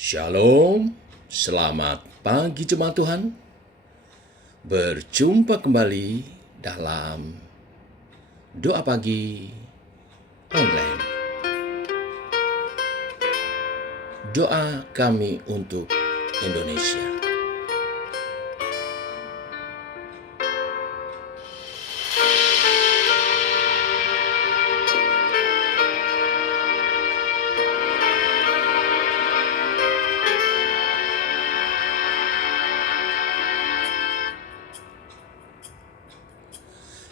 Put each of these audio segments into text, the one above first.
Shalom, selamat pagi jemaat Tuhan. Berjumpa kembali dalam doa pagi online. Doa kami untuk Indonesia.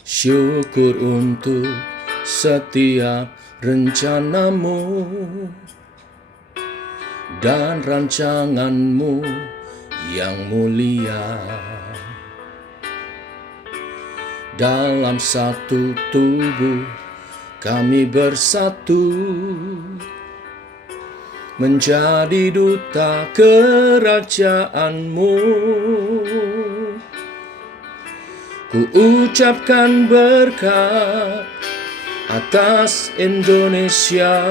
Syukur untuk setiap rencanamu dan rancanganmu yang mulia. Dalam satu tubuh kami bersatu menjadi duta kerajaanmu. Ku ucapkan berkat atas Indonesia,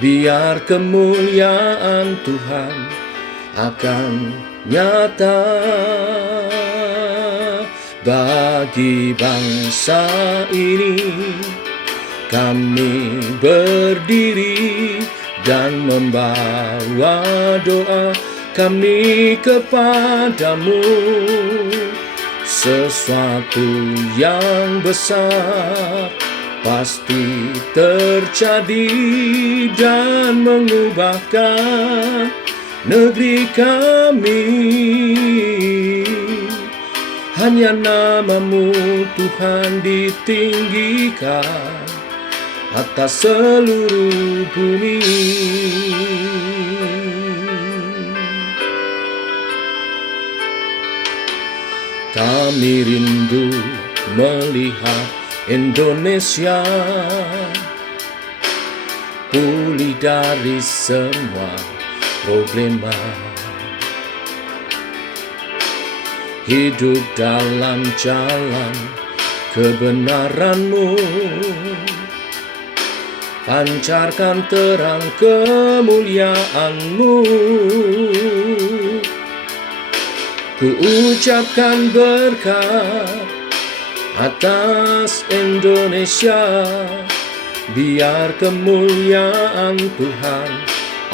biar kemuliaan Tuhan akan nyata bagi bangsa ini. Kami berdiri dan membawa doa kami kepadamu. Sesuatu yang besar pasti terjadi dan mengubahkan negeri kami. Hanya namamu Tuhan ditinggikan atas seluruh bumi. Kami rindu melihat Indonesia pulih dari semua problema, hidup dalam jalan kebenaran-Mu, pancarkan terang kemuliaan-Mu. Ku ucapkan berkat atas Indonesia, biar kemuliaan Tuhan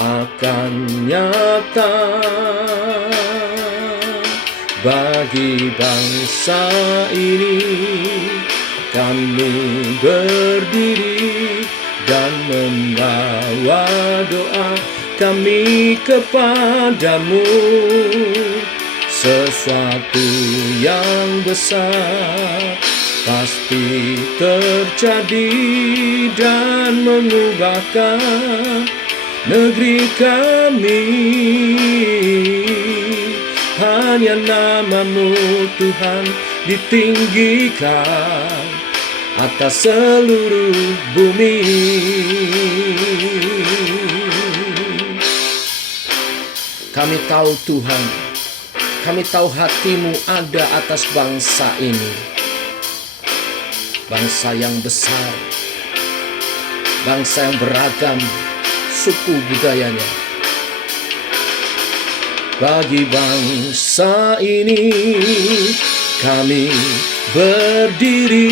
akan nyata bagi bangsa ini. Kami berdiri dan membawa doa kami kepadamu. Sesuatu yang besar pasti terjadi dan mengubahkan negeri kami. Hanya namamu Tuhan ditinggikan atas seluruh bumi. Kami tahu Tuhan, kami tahu hati-Mu ada atas bangsa ini. Bangsa yang besar, bangsa yang beragam suku budayanya. Bagi bangsa ini kami berdiri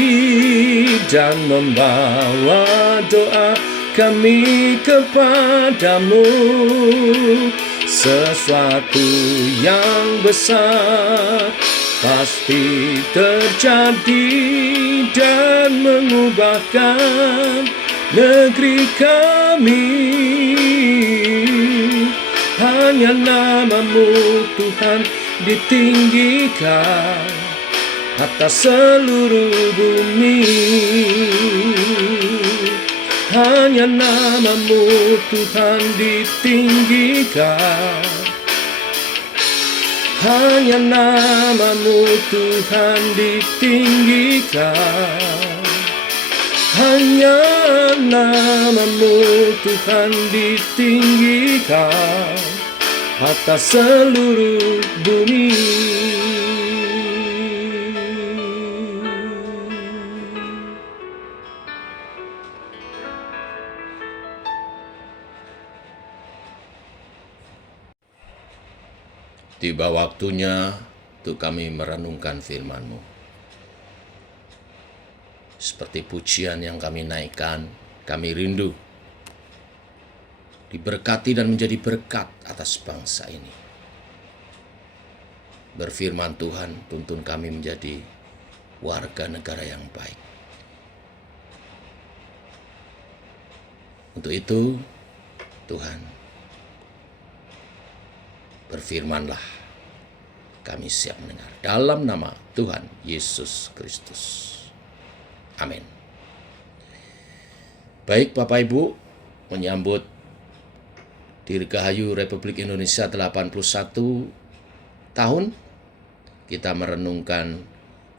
dan membawa doa kami kepadamu. Sesuatu yang besar pasti terjadi dan mengubahkan negeri kami. Hanya namamu Tuhan ditinggikan atas seluruh bumi. Hanya namamu Tuhan ditinggikan. Hanya namamu Tuhan ditinggikan. Hanya namamu Tuhan ditinggikan atas seluruh bumi. Tiba waktunya untuk kami merenungkan firman-Mu. Seperti pujian yang kami naikkan, kami rindu diberkati dan menjadi berkat atas bangsa ini. Berfirman Tuhan, tuntun kami menjadi warga negara yang baik. Untuk itu, Tuhan, berfirmanlah, kami siap mendengar. Dalam nama Tuhan Yesus Kristus. Amin. Baik Bapak Ibu, menyambut Dirgahayu Republik Indonesia 81 tahun, kita merenungkan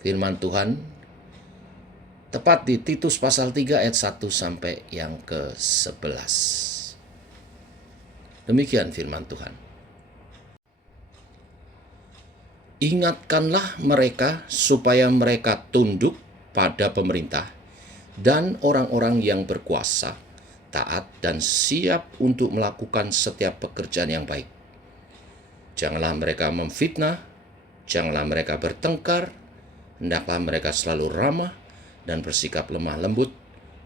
firman Tuhan tepat di Titus pasal 3 ayat 1 sampai yang ke-11. Demikian firman Tuhan. Ingatkanlah mereka supaya mereka tunduk pada pemerintah dan orang-orang yang berkuasa, taat dan siap untuk melakukan setiap pekerjaan yang baik. Janganlah mereka memfitnah, janganlah mereka bertengkar, hendaklah mereka selalu ramah dan bersikap lemah lembut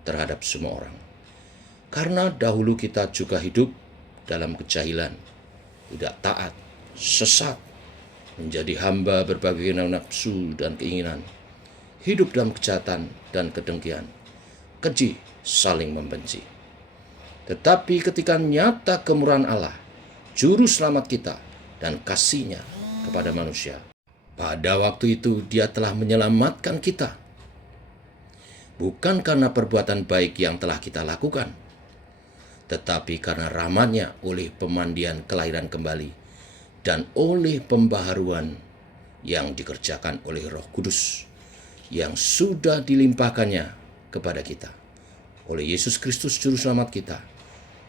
terhadap semua orang. Karena dahulu kita juga hidup dalam kejahilan, tidak taat, sesat, menjadi hamba berbagai nafsu dan keinginan, hidup dalam kejahatan dan kedengkian, keji, saling membenci. Tetapi ketika nyata kemurahan Allah, Juru Selamat kita dan kasih-Nya kepada manusia, pada waktu itu Dia telah menyelamatkan kita, bukan karena perbuatan baik yang telah kita lakukan, tetapi karena rahmat-Nya oleh pemandian kelahiran kembali dan oleh pembaharuan yang dikerjakan oleh Roh Kudus yang sudah dilimpahkannya kepada kita oleh Yesus Kristus Juru Selamat kita,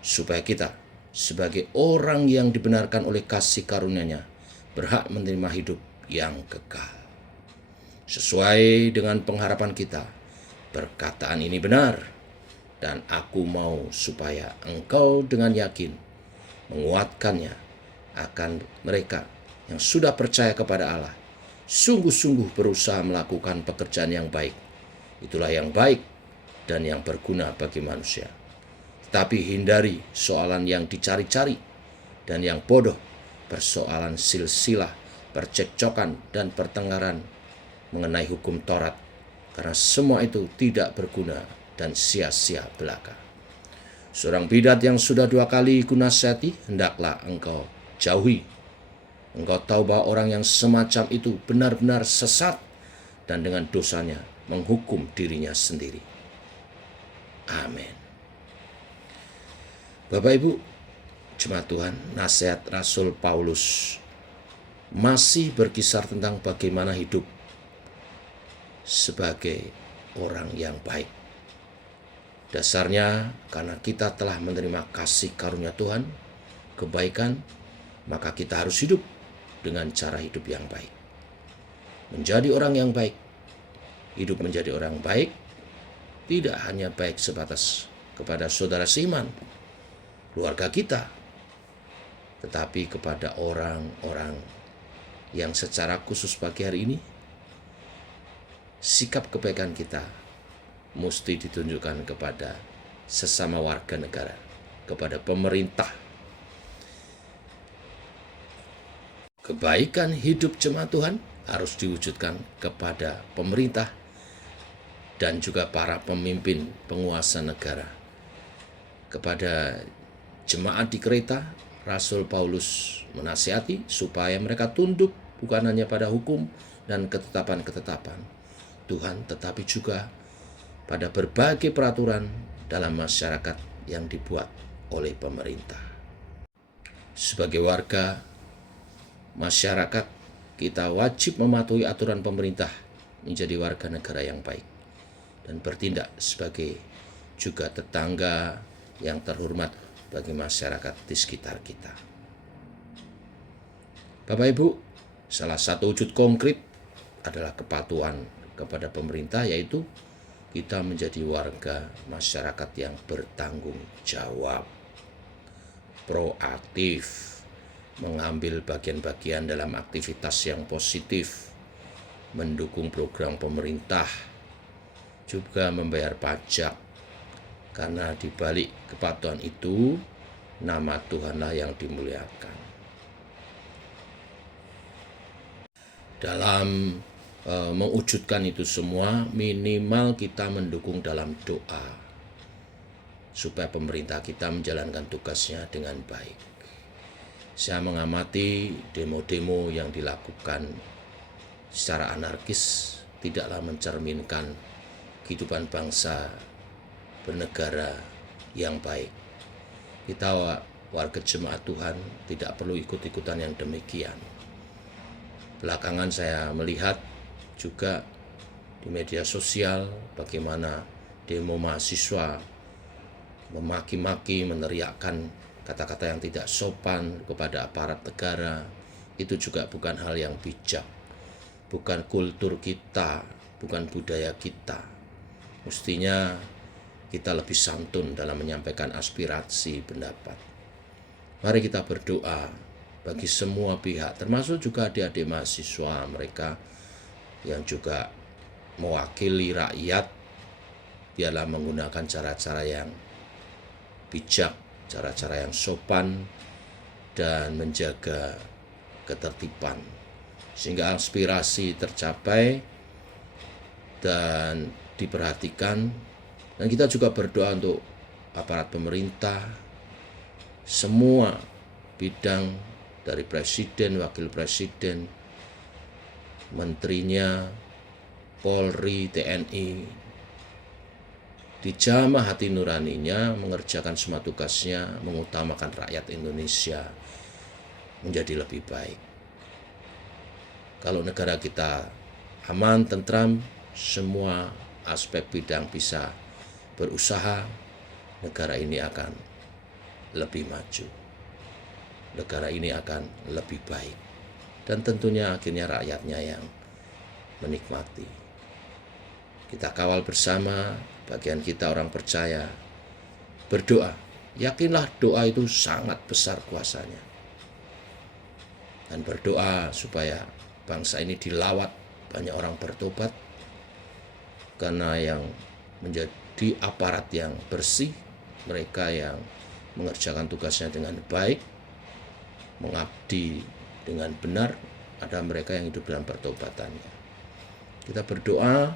supaya kita sebagai orang yang dibenarkan oleh kasih karunia-Nya berhak menerima hidup yang kekal. Sesuai dengan pengharapan kita, perkataan ini benar, dan aku mau supaya engkau dengan yakin menguatkannya akan mereka yang sudah percaya kepada Allah, sungguh-sungguh berusaha melakukan pekerjaan yang baik. Itulah yang baik dan yang berguna bagi manusia. Tetapi hindari soalan yang dicari-cari dan yang bodoh, persoalan silsilah, percekcokan, dan pertengkaran mengenai hukum Taurat, karena semua itu tidak berguna dan sia-sia belaka. Seorang bidat yang sudah 2 kali kunasihati, hendaklah engkau jauhi. Engkau tahu bahwa orang yang semacam itu benar-benar sesat dan dengan dosanya menghukum dirinya sendiri. Amin. Bapak Ibu, jemaat Tuhan, nasihat Rasul Paulus masih berkisar tentang bagaimana hidup sebagai orang yang baik. Dasarnya karena kita telah menerima kasih karunia Tuhan, kebaikan, maka kita harus hidup dengan cara hidup yang baik. Menjadi orang yang baik, hidup menjadi orang baik, tidak hanya baik sebatas kepada saudara seiman, keluarga kita, tetapi kepada orang-orang yang secara khusus pagi hari ini, sikap kebaikan kita mesti ditunjukkan kepada sesama warga negara, kepada pemerintah. Kebaikan hidup jemaat Tuhan harus diwujudkan kepada pemerintah dan juga para pemimpin penguasa negara. Kepada jemaat di Kreta, Rasul Paulus menasihati supaya mereka tunduk bukan hanya pada hukum dan ketetapan-ketetapan Tuhan, tetapi juga pada berbagai peraturan dalam masyarakat yang dibuat oleh pemerintah. Sebagai warga masyarakat, kita wajib mematuhi aturan pemerintah, menjadi warga negara yang baik, dan bertindak sebagai juga tetangga yang terhormat bagi masyarakat di sekitar kita. Bapak Ibu, salah satu wujud konkret adalah kepatuhan kepada pemerintah, yaitu kita menjadi warga masyarakat yang bertanggung jawab, proaktif, mengambil bagian-bagian dalam aktivitas yang positif, mendukung program pemerintah, juga membayar pajak, karena di balik kepatuhan itu nama Tuhanlah yang dimuliakan. Dalam mewujudkan itu semua, minimal kita mendukung dalam doa supaya pemerintah kita menjalankan tugasnya dengan baik. Saya mengamati demo-demo yang dilakukan secara anarkis tidaklah mencerminkan kehidupan bangsa bernegara yang baik. Kita warga jemaat Tuhan tidak perlu ikut-ikutan yang demikian. Belakangan saya melihat juga di media sosial bagaimana demo mahasiswa memaki-maki, meneriakkan kata-kata yang tidak sopan kepada aparat negara. Itu juga bukan hal yang bijak, bukan kultur kita, bukan budaya kita. Mestinya kita lebih santun dalam menyampaikan aspirasi pendapat. Mari kita berdoa bagi semua pihak, termasuk juga adik-adik mahasiswa mereka yang juga mewakili rakyat. Biarlah menggunakan cara-cara yang bijak, cara-cara yang sopan, dan menjaga ketertiban, sehingga aspirasi tercapai dan diperhatikan. Dan kita juga berdoa untuk aparat pemerintah, semua bidang dari presiden, wakil presiden, menterinya, Polri, TNI, dijamah hati nuraninya mengerjakan semua tugasnya, mengutamakan rakyat Indonesia menjadi lebih baik. Kalau negara kita aman, tentram, semua aspek bidang bisa berusaha, negara ini akan lebih maju. Negara ini akan lebih baik. Dan tentunya akhirnya rakyatnya yang menikmati. Kita kawal bersama, bagian kita orang percaya, berdoa. Yakinlah doa itu sangat besar kuasanya. Dan berdoa supaya bangsa ini dilawat, banyak orang bertobat, karena yang menjadi aparat yang bersih, mereka yang mengerjakan tugasnya dengan baik, mengabdi dengan benar, ada mereka yang hidup dalam pertobatannya. Kita berdoa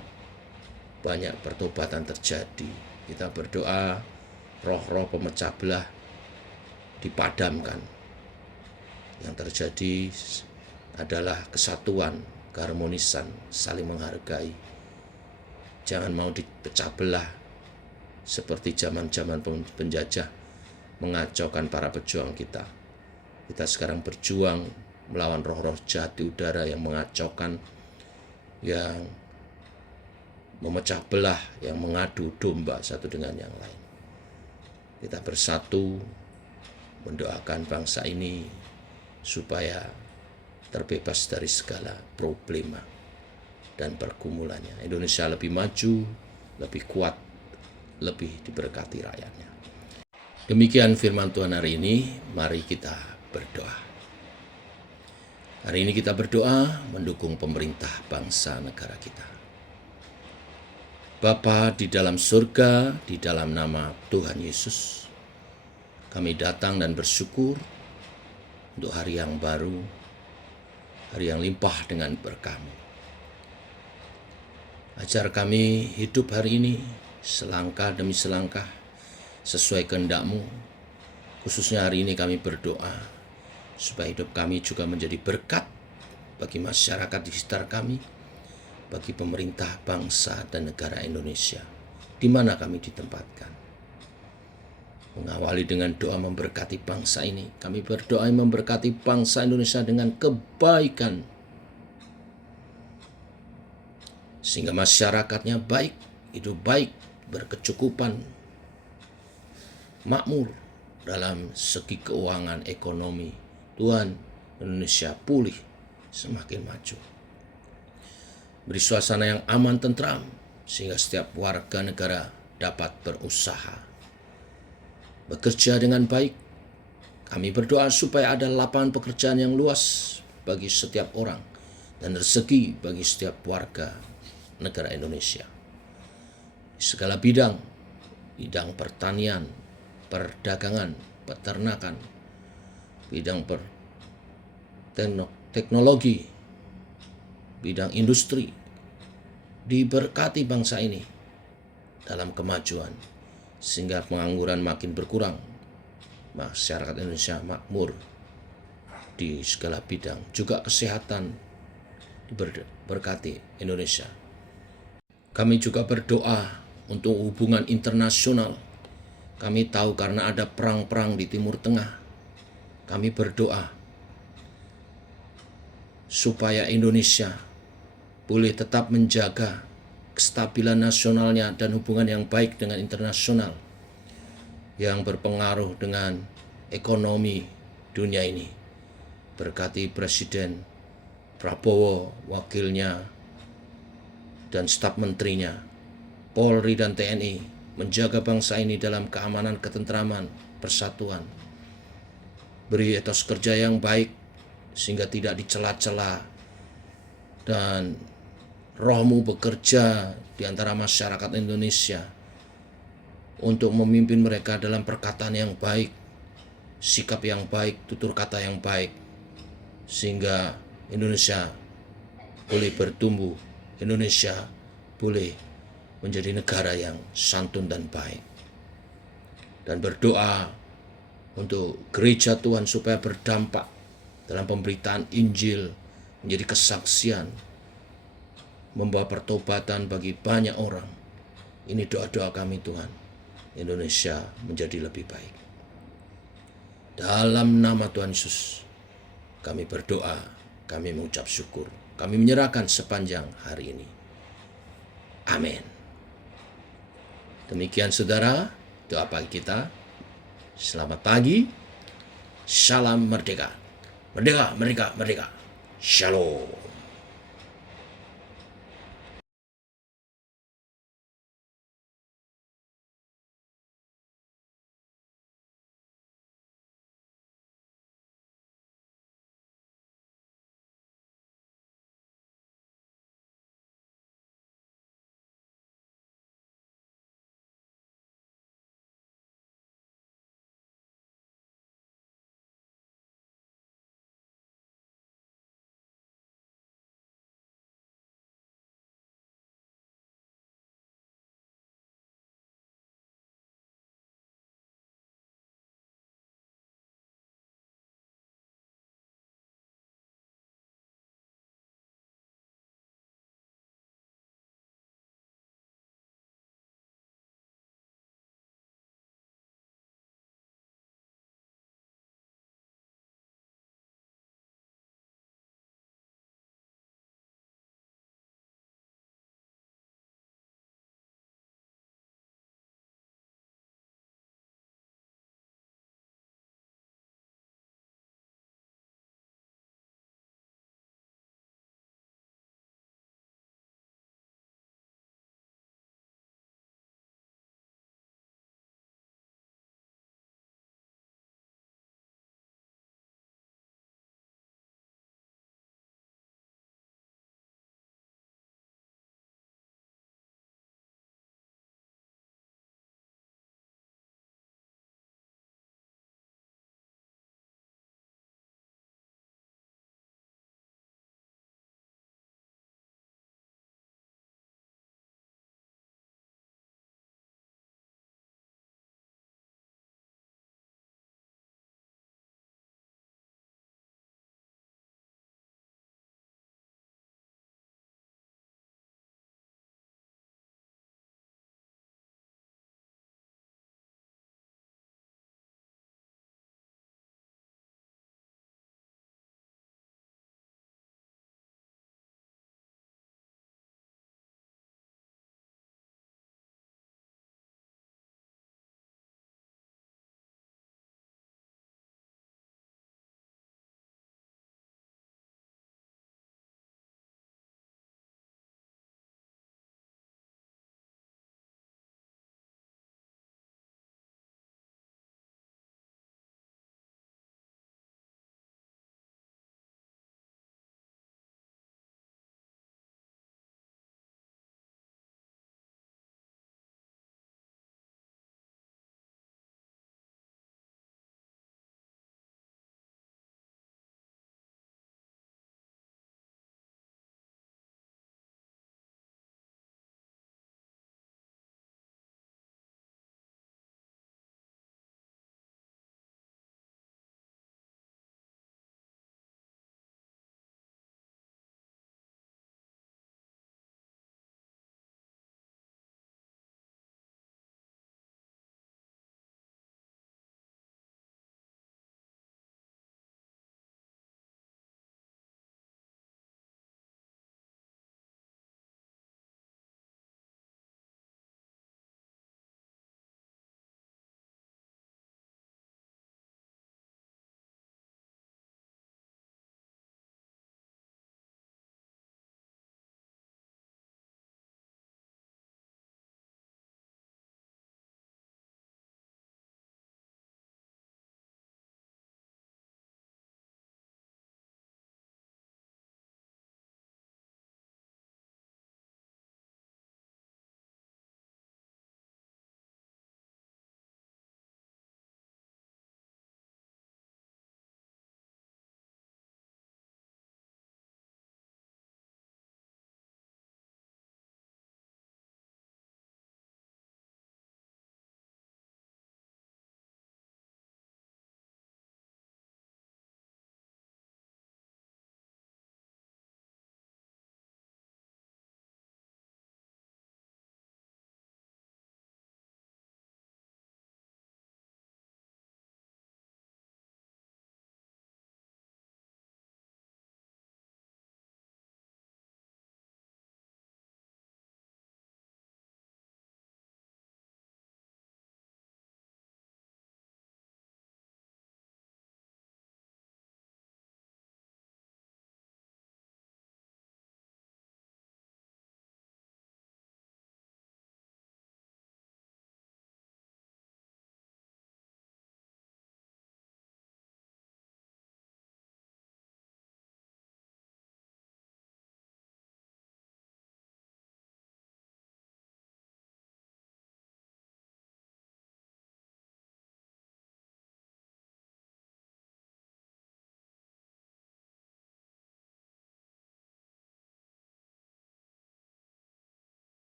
banyak pertobatan terjadi. Kita berdoa roh-roh pemecah belah dipadamkan. Yang terjadi adalah kesatuan, keharmonisan, saling menghargai. Jangan mau dipecah belah seperti zaman-zaman penjajah mengacaukan para pejuang kita. Kita sekarang berjuang melawan roh-roh jahat di udara yang mengacaukan, yang memecah belah, yang mengadu domba satu dengan yang lain. Kita bersatu mendoakan bangsa ini supaya terbebas dari segala problema dan pergumulannya. Indonesia lebih maju, lebih kuat, lebih diberkati rakyatnya. Demikian firman Tuhan hari ini, mari kita berdoa. Hari ini kita berdoa mendukung pemerintah bangsa negara kita. Bapa di dalam surga, di dalam nama Tuhan Yesus, kami datang dan bersyukur untuk hari yang baru, hari yang limpah dengan berkah-Mu. Ajar kami hidup hari ini selangkah demi selangkah sesuai kehendak-Mu. Khususnya hari ini kami berdoa supaya hidup kami juga menjadi berkat bagi masyarakat di sekitar kami, bagi pemerintah bangsa dan negara Indonesia, di mana kami ditempatkan. Mengawali dengan doa memberkati bangsa ini. Kami berdoa memberkati bangsa Indonesia dengan kebaikan, sehingga masyarakatnya baik, hidup baik, berkecukupan, makmur dalam segi keuangan, ekonomi. Tuhan, Indonesia pulih, semakin maju. Beri suasana yang aman, tentram, sehingga setiap warga negara dapat berusaha, bekerja dengan baik, Kami berdoa supaya ada lapangan pekerjaan yang luas bagi setiap orang dan rezeki bagi setiap warga negara Indonesia. Di segala bidang pertanian, perdagangan, peternakan, bidang teknologi, bidang industri, diberkati bangsa ini dalam kemajuan, sehingga pengangguran makin berkurang, masyarakat Indonesia makmur di segala bidang, juga kesehatan diberkati Indonesia. Kami juga berdoa untuk hubungan internasional. Kami tahu karena ada perang-perang di Timur Tengah, kami berdoa supaya Indonesia boleh tetap menjaga kestabilan nasionalnya dan hubungan yang baik dengan internasional yang berpengaruh dengan ekonomi dunia ini. Berkati Presiden Prabowo, wakilnya, dan staf menterinya, Polri dan TNI, menjaga bangsa ini dalam keamanan, ketentraman, persatuan. Beri etos kerja yang baik sehingga tidak dicela-cela, dan Roh-Mu bekerja di antara masyarakat Indonesia untuk memimpin mereka dalam perkataan yang baik, sikap yang baik, tutur kata yang baik, sehingga Indonesia boleh bertumbuh, Indonesia boleh menjadi negara yang santun dan baik. Dan berdoa untuk gereja Tuhan supaya berdampak dalam pemberitaan Injil, menjadi kesaksian, membawa pertobatan bagi banyak orang. Ini doa-doa kami Tuhan, Indonesia menjadi lebih baik. Dalam nama Tuhan Yesus, kami berdoa, kami mengucap syukur, kami menyerahkan sepanjang hari ini. Amin. Demikian saudara, doa pagi kita. Selamat pagi, salam merdeka. Merdeka, merdeka, merdeka. Shalom.